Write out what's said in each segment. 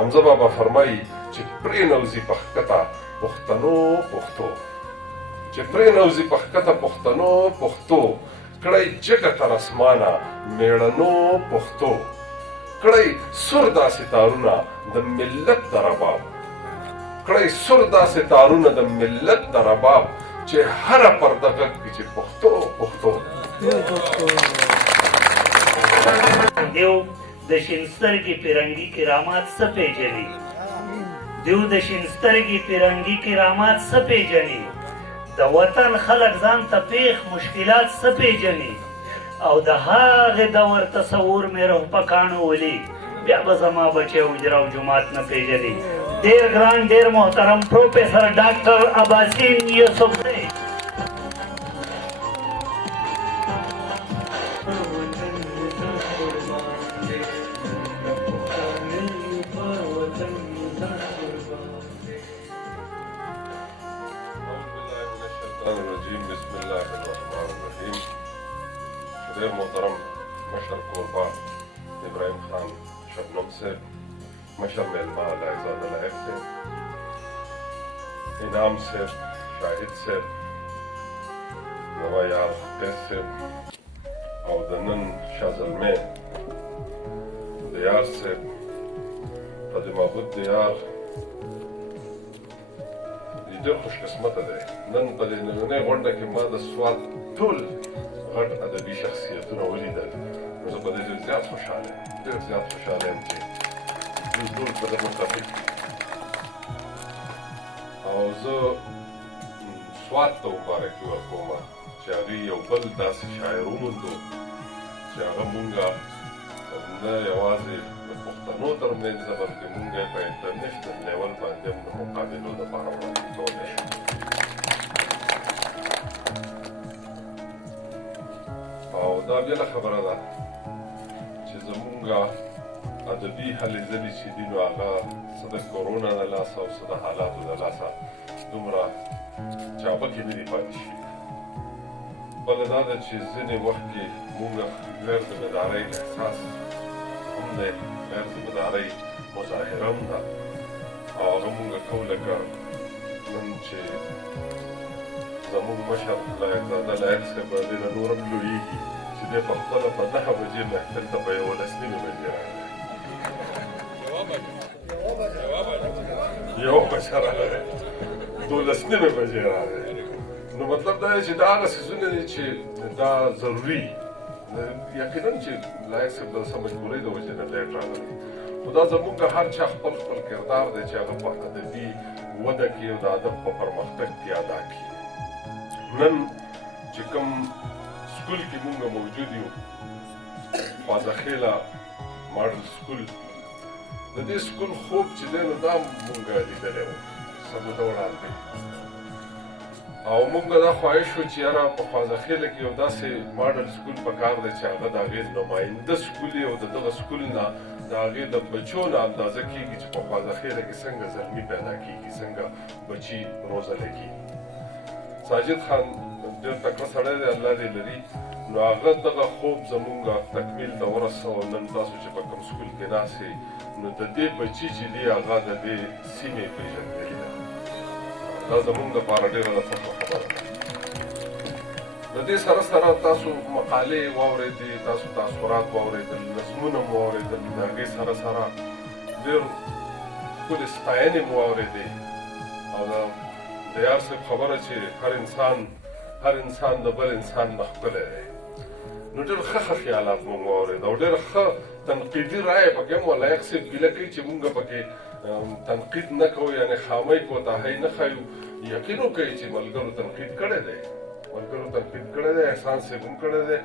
حمزه بابا فرمایي چې پرېنوځي په ښکته پښتنو پښتو، چې پرېنوځي په ښکته پښتنو پښتو، کړی جګه تر اسمانه میړنو پښتو، کړی سور داسې تارونه د ملت د رباب، کړی سور داسې تارونه د ملت د رباب، چې هره پرده غږ کړي چې پښتو پښتو. دیو د شین سترګې پیرنګي کرامات څه پیژني، دیو د شین سترګې پیرنګي کرامات څه پیژني، د وطن خلک ځان ته پیښ مشکلات څه پیژني، او د هغې دور تصور مې روح په کاڼو ولي، بیا به زما بچی حجره او جومات نه پیژني. ډېر ګران ډېر محترم پروفیسر ډاکټر اباسین یوسف دی. بسم الله الرحمن الرحیم. ډېر محترم مشر کوربه ابراهیم خان شبنم صاحب، مشر میلمه لایزاده لایق صاحب، انعام صاحب، شاهد صاحب، زما یار قیس صاحب، او د نن شازلمې دیار صاحب، قدیم ابود دیار ډېر خوش قسمته دی. نن په دې نننۍ غونډه کې ما د سوات ټول غټ ادبي شخصیتونه ولیدل، نو زه په دې ډېر زیات خوشحاله یم، ډېر زیات خوشحاله یم چې دوی ټول په دې متفق دي. او زه سوات ته مبارکي ورکوم چې هغوی یو بل داسې شاعر وموندو چې هغه مونږه نه یوازې د پښتنو تر منځ بلکې مونږ یې په انټرنیشنل لیول باندې هم د مقابلو دپاره وړاندې کولی شو. او دا بله خبره ده چې زمونږ ادبي هلې ځلې چې دي نو هغه څه د کرونا د لاسه او څه د حالاتو د لاسه دومره چابکې نه دي پاتې شوي. بله دا ده چې ځینې وخت کې مونږ غیر ذمهدارۍ احساس هم دی، غیر ذمهدارۍ مظاهره هم ده، او هغه مونږ کوو لکه نن چې زموږ مشر لایقزاده لایق صاحب به دې نه نور هم لویېږي چې دی په خپله په 9 بجې محفل ته په 11:30 بجې راغلی، 1 بجه راغلی، 12:30 بجې راغلی. نو مطلب دا دی چې دا هغه څیزونه دي چې دا ضروري یقینا چې لایق صاحب د څه مجبورۍ د وجې نه لیټ راغلی، خو دا زموږ د هر چا خپل خپل کردار دی چې هغه په ادبي وده کې او د ادب په پرمختګ کې ادا کړي. نن چې کوم سکول کې مونږ موجود یو، خوازخیله ماډل سکول، د دې سکول خوب چې دی نو دا مونږ لیدلی و سبوده وړاندې، او مونږ دا خواهش و چې یاره په خوازخیله کې یو داسې ماډل سکول پکار دی چې هغه د هغې نماینده سکول او د دغه سکول نه د هغې د بچو نه اندازه کېږي چې په خوازخیله کې څنګه زلمي پیدا کېږي، څنګه بچي روزلی کېږي. ساجد خان ډېر تکړه سړی دی، الله دې لري، نو هغه دغه خوب زمونږ تکمیل ته ورسوه. نن تاسو چې په کوم سکول کې ناست یئ نو د دې بچي چې دی هغه د دې سیمې پېژندګي ده، دا زمونږ دپاره ډېره د فخر خبره ده. د دې سره سره تاسو مقالې واورېدې، تاسو تاثرات واورېدل، نظمونه مو واورېدل، د هغې سره سره ډېر ښکلې ستاینې مو واورېدې، او د یار صاحب خبره چې هر انسان د بل انسان نه ښکلی دی، نو ډېر ښه خیالات مو واورېد، او ډېر ښه تنقیدي رایې پکې هم لایق صاحب ګیله کوي چې مونږ پکې تنقید نه کوو، یعنې خامۍ کوتاهۍ نه ښیو. یقین وکړئ چې ملګرو تنقید کړی دی، ملګرو تنقید کړی دی، احسان صاحب هم کړی دی،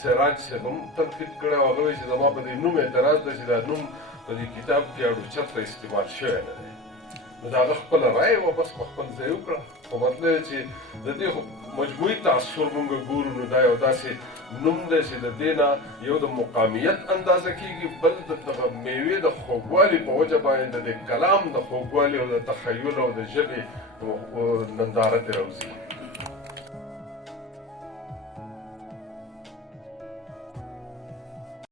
سراج صاحب هم تنقید کړی، او هغه وایي چې زما په دې نوم اعتراض دی چې دا نوم په دې کتاب کې اړو چرته استعمال شوی نه دی. نو د هغه خپله رایه وه، بس په خپل ځای وکړه. خو مطلب چې د دې مجموعي تاثر مونږ ګورو نو دا یو داسې نوم دی چې د دې نه یو د مقامیت اندازه کېږي، بل د دغه میوې د خوږوالي په وجه باندې د دې کلام د خوږوالي او د تخیل او د ژبې ننداره ترې راوځي.